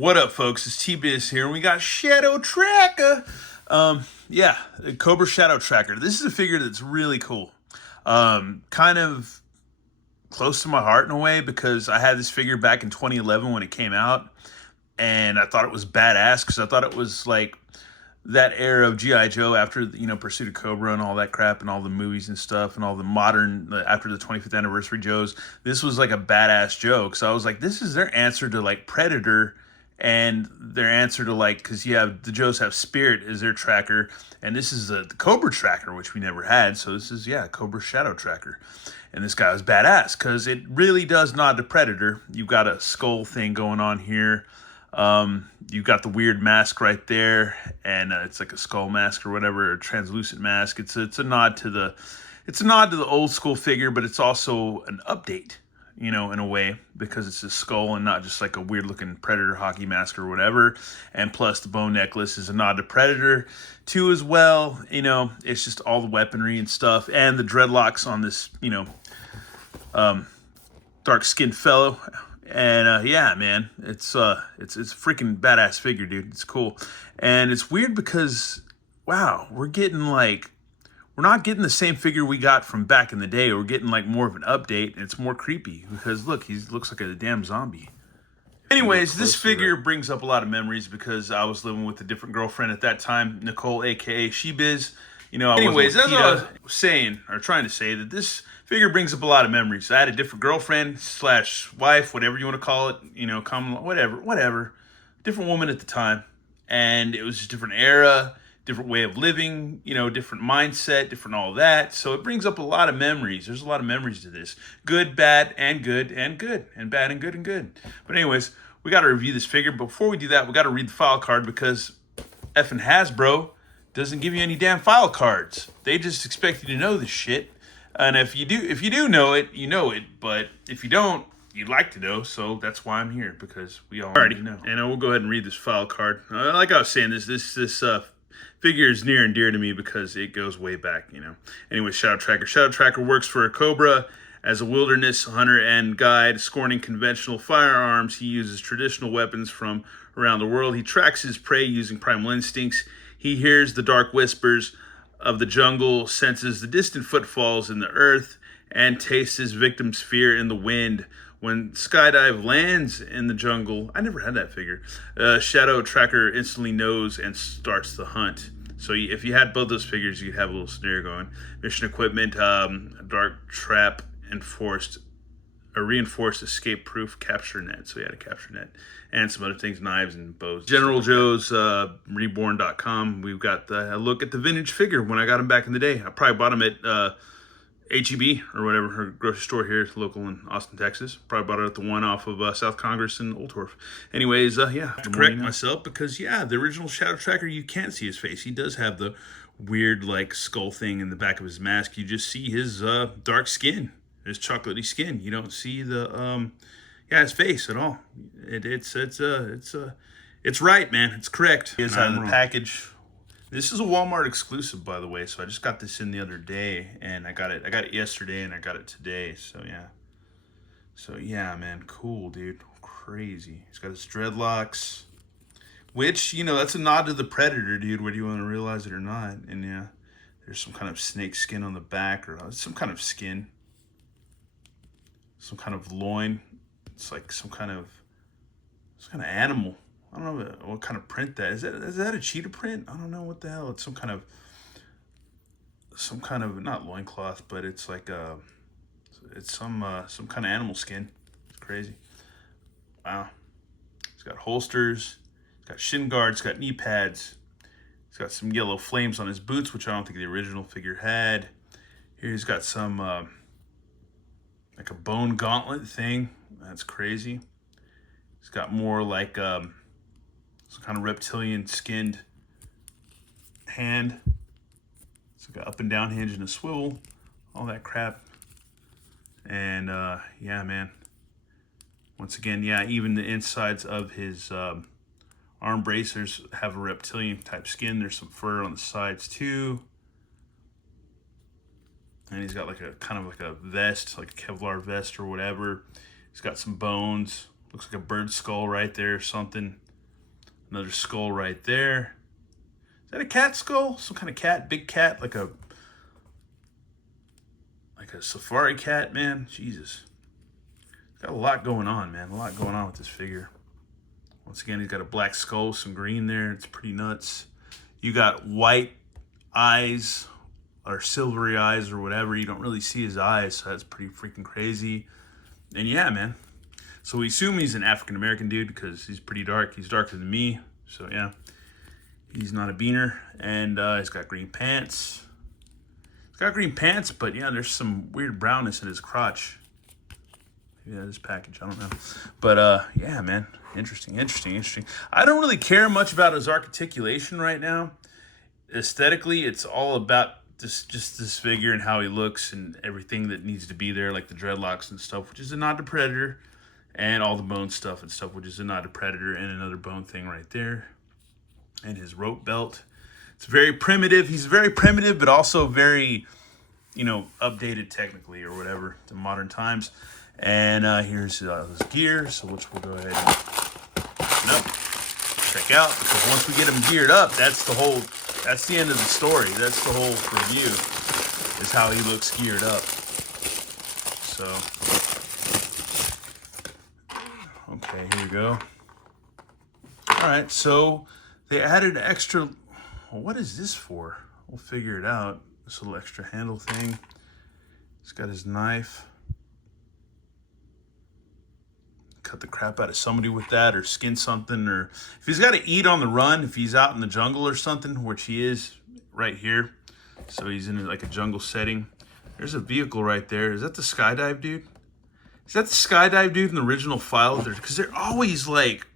What up, folks? It's T-Biz here, and we got Shadow Tracker. Yeah, Cobra Shadow Tracker. This is a figure that's really cool. Kind of close to my heart in a way because I had this figure back in 2011 when it came out, and I thought it was badass because I thought it was like that era of G.I. Joe after, Pursuit of Cobra and all that crap and all the movies and stuff and all the modern, after the 25th anniversary Joes. This was like a badass Joe because I was like, this is their answer to like Predator and their answer to like, because you have, the Joes have Spirit as their tracker, and this is the Cobra tracker, which we never had. So this is, Cobra Shadow Tracker. And this guy was badass because it really does nod to Predator. You've got a skull thing going on here. You've got the weird mask right there, and it's like a skull mask or whatever, a translucent mask. It's a nod to the old school figure, but it's also an update, in a way, because it's a skull and not just like a weird looking Predator hockey mask or whatever. And plus the bone necklace is a nod to Predator too as well. It's just all the weaponry and stuff, and the dreadlocks on this, dark skinned fellow. And yeah, man, it's a freaking badass figure, dude. It's cool. And it's weird because, wow, we're not getting the same figure we got from back in the day. We're getting like more of an update, and it's more creepy because look, he looks like a damn zombie. Anyways, this figure brings up a lot of memories because I was living with a different girlfriend at that time, Nicole, aka She-Biz. Anyways, as I was saying, or trying to say, that this figure brings up a lot of memories. I had a different girlfriend / wife, whatever you want to call it, whatever. Different woman at the time. And it was just a different era, different way of living, different mindset, different all that. So it brings up a lot of memories. There's a lot of memories to this. Good, bad, and good, and good. And bad and good and good. But anyways, we got to review this figure. But before we do that, we got to read the file card because effing Hasbro doesn't give you any damn file cards. They just expect you to know this shit. And if you do know it, you know it. But if you don't, you'd like to know. So that's why I'm here, because we all already know. And we'll go ahead and read this file card. Like I was saying, this figure is near and dear to me because it goes way back, Anyway, Shadow Tracker. Shadow Tracker works for a Cobra as a wilderness hunter and guide, scorning conventional firearms. He uses traditional weapons from around the world. He tracks his prey using primal instincts. He hears the dark whispers of the jungle, senses the distant footfalls in the earth, and tastes his victim's fear in the wind. When Skydive lands in the jungle, I never had that figure, Shadow Tracker instantly knows and starts the hunt. So if you had both those figures, you'd have a little scenario going. Mission equipment, dark trap, a reinforced escape-proof capture net. So he had a capture net and some other things, knives and bows. General Joe's reborn.com. We've got a look at the vintage figure when I got him back in the day. I probably bought him at H-E-B or whatever, her grocery store here, local in Austin, Texas. Probably bought it at the one off of South Congress in Old Torf. Anyways, yeah, I have to correct myself because, yeah, the original Shadow Tracker, you can't see his face. He does have the weird, like, skull thing in the back of his mask. You just see his dark skin, his chocolatey skin. You don't see the, his face at all. It's right, man. It's correct. It's out of the package. This is a Walmart exclusive, by the way. So I just got this in the other day, and I got it yesterday, and I got it today. So yeah, man, cool, dude, crazy. He's got his dreadlocks, which that's a nod to the Predator, dude. Whether you want to realize it or not. And yeah, there's some kind of snake skin on the back, or some kind of skin, some kind of loin. It's like some kind of animal. I don't know what kind of print that is. Is that a cheetah print? I don't know what the hell. It's some kind of not loincloth, but it's like it's some kind of animal skin. It's crazy. Wow. It's got holsters. It's got shin guards. It's got knee pads. It's got some yellow flames on his boots, which I don't think the original figure had. Here he's got some like a bone gauntlet thing. That's crazy. He's got more like some kind of reptilian skinned hand. It's like an up and down hinge and a swivel, all that crap. And yeah, man. Once again, yeah, even the insides of his arm bracers have a reptilian type skin. There's some fur on the sides too. And he's got like a kind of like a vest, like a Kevlar vest or whatever. He's got some bones. Looks like a bird skull right there or something. Another skull right there. Is that a cat skull? Some kind of cat? Big cat? Like a safari cat, man? Jesus. Got a lot going on, man. A lot going on with this figure. Once again, he's got a black skull, some green there. It's pretty nuts. You got white eyes or silvery eyes or whatever. You don't really see his eyes, so that's pretty freaking crazy. And yeah, man. So we assume he's an African-American dude because he's pretty dark. He's darker than me, so yeah. He's not a beaner. And he's got green pants. He's got green pants, but yeah, there's some weird brownness in his crotch. Yeah, this package, I don't know. But yeah, man. Interesting. I don't really care much about his articulation right now. Aesthetically, it's all about just this figure and how he looks and everything that needs to be there, like the dreadlocks and stuff, which is a nod to Predator, and all the bone stuff and stuff, which is a nod to Predator, and another bone thing right there. And his rope belt. It's very primitive. He's very primitive, but also very, updated technically or whatever to modern times. And here's his gear, so which we'll go ahead and check out, because once we get him geared up, that's the end of the story. That's the whole review, is how he looks geared up. So, okay, here we go. All right, so they added extra. Well, what is this for? We'll figure it out. This little extra handle thing. He's got his knife. Cut the crap out of somebody with that, or skin something, or if he's got to eat on the run, if he's out in the jungle or something, which he is right here. So he's in like a jungle setting. There's a vehicle right there. Is that the skydive dude? Is that the skydive dude in the original file? Because they're always like,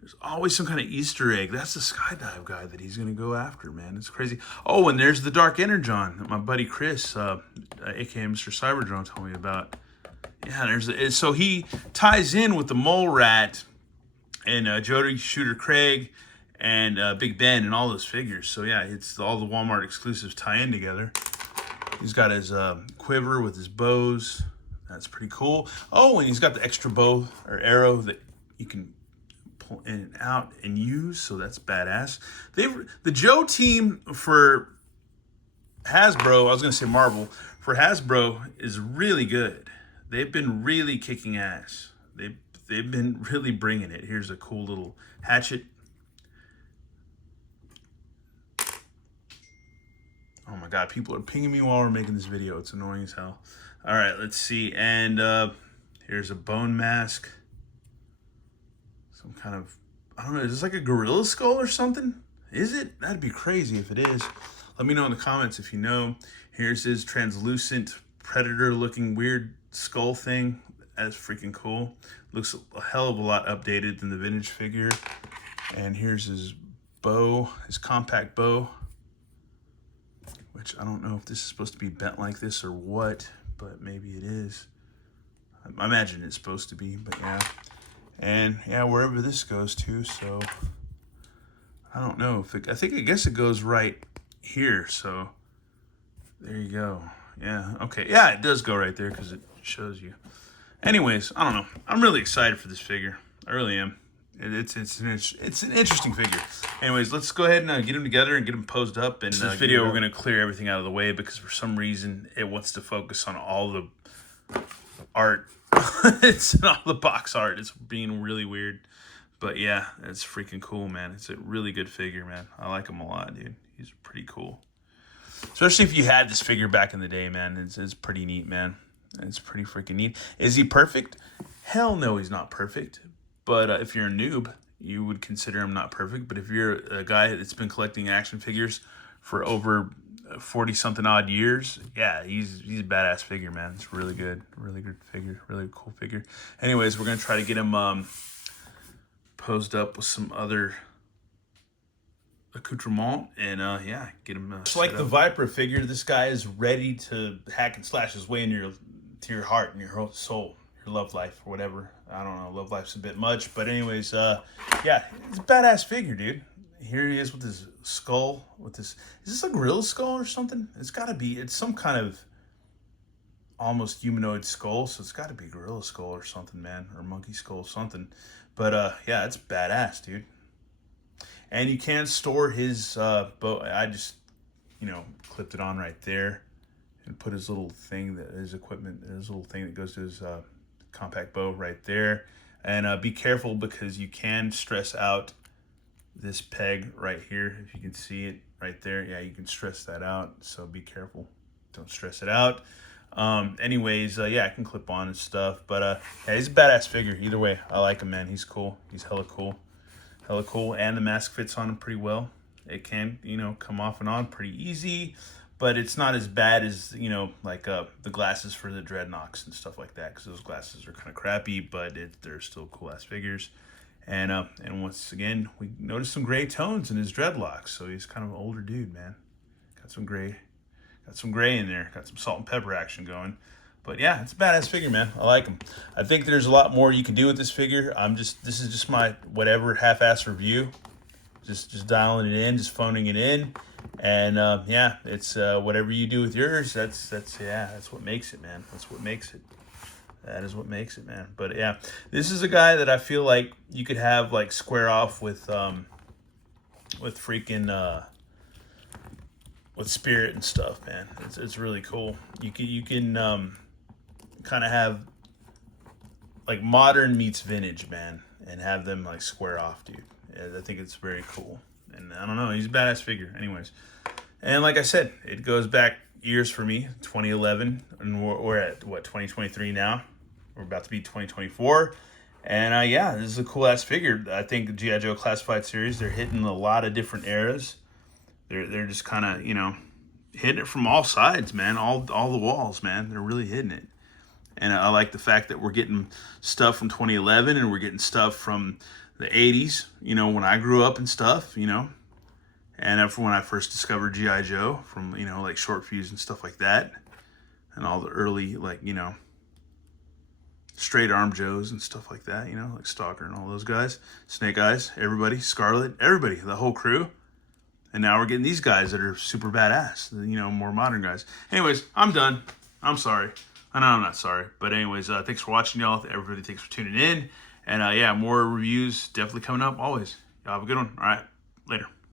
there's always some kind of Easter egg. That's the skydive guy that he's going to go after, man. It's crazy. Oh, and there's the Dark Energon that my buddy Chris, aka Mr. Cyberdrone, told me about. Yeah, so he ties in with the Mole Rat and Jody Shooter Craig and Big Ben and all those figures. So yeah, it's all the Walmart exclusives tie in together. He's got his quiver with his bows. That's pretty cool. Oh, and he's got the extra bow or arrow that you can pull in and out and use. So that's badass. The Joe team for Hasbro, I was going to say Marvel, for Hasbro is really good. They've been really kicking ass. They've been really bringing it. Here's a cool little hatchet. Oh my God, people are pinging me while we're making this video. It's annoying as hell. All right, let's see. And here's a bone mask. Some kind of, I don't know, is this like a gorilla skull or something? Is it? That'd be crazy if it is. Let me know in the comments if you know. Here's his translucent predator-looking weird skull thing. That's freaking cool. Looks a hell of a lot updated than the vintage figure. And here's his bow, his compact bow, which I don't know if this is supposed to be bent like this or what, but maybe it is. I imagine it's supposed to be, but yeah. And yeah, wherever this goes to, so I don't know if I guess it goes right here. So there you go. Yeah, okay. Yeah, it does go right there because it shows you. Anyways, I don't know. I'm really excited for this figure. I really am. It's an interesting figure. Anyways, let's go ahead and get them together and get them posed up. And this video, we're going to clear everything out of the way because for some reason it wants to focus on all the art. It's all the box art. It's being really weird. But yeah, it's freaking cool, man. It's a really good figure, man. I like him a lot, dude. He's pretty cool. Especially if you had this figure back in the day, man. It's pretty neat, man. It's pretty freaking neat. Is he perfect? Hell no, he's not perfect. But if you're a noob, you would consider him not perfect. But if you're a guy that's been collecting action figures for over 40-something odd years, yeah, he's a badass figure, man. It's really good figure, really cool figure. Anyways, we're gonna try to get him posed up with some other accoutrement and yeah, get him just like the Viper figure. This guy is ready to hack and slash his way into your heart and your soul, your love life or whatever. I don't know, love life's a bit much, but anyways, yeah, it's a badass figure, dude. Here he is with his skull, with this, is this a gorilla skull or something? It's gotta be, it's some kind of almost humanoid skull, so it's gotta be gorilla skull or something, man, or monkey skull, something. But yeah, it's badass, dude. And you can store his bow. I just, you know, clipped it on right there and put his little thing, that his equipment, his little thing that goes to his compact bow right there. And be careful because you can stress out this peg right here. If you can see it right there, yeah, you can stress that out. So be careful, don't stress it out. Anyways, yeah, I can clip on and stuff, but yeah, he's a badass figure. Either way, I like him, man. He's cool. He's hella cool. Hella cool, and the mask fits on him pretty well. It can, you know, come off and on pretty easy, but it's not as bad as, you know, like the glasses for the Dreadnoks and stuff like that, because those glasses are kind of crappy, but they're still cool ass figures. And once again, we noticed some gray tones in his dreadlocks, so he's kind of an older dude, man. Got some gray in there. Got some salt and pepper action going. But yeah, it's a badass figure, man. I like him. I think there's a lot more you can do with this figure. This is just my whatever half-ass review. Just dialing it in, just phoning it in. And yeah, it's whatever you do with yours, that's what makes it, man. That's what makes it. That is what makes it, man. But yeah, this is a guy that I feel like you could have like square off with freaking with Spirit and stuff, man. It's really cool. You can kind of have like modern meets vintage, man, and have them like square off, dude. I think it's very cool. And I don't know, he's a badass figure. Anyways, and like I said, it goes back years for me, 2011, and we're at what, 2023 now. We're about to be 2024. And yeah, this is a cool ass figure. I think the G.I. Joe Classified series, they're hitting a lot of different eras. They're just kind of, you know, hitting it from all sides, man. All the walls, man. They're really hitting it. And I like the fact that we're getting stuff from 2011 and we're getting stuff from the 80s, you know, when I grew up and stuff, you know. And when I first discovered G.I. Joe, from, you know, like Short Fuse and stuff like that. And all the early, like, you know, Straight Arm Joes and stuff like that, you know, like Stalker and all those guys. Snake Eyes, everybody, Scarlet, everybody, the whole crew. And now we're getting these guys that are super badass, you know, more modern guys. Anyways, I'm done. I'm sorry. I know I'm not sorry. But anyways, thanks for watching, y'all. Everybody, thanks for tuning in. And yeah, more reviews definitely coming up always. Y'all have a good one. All right, later.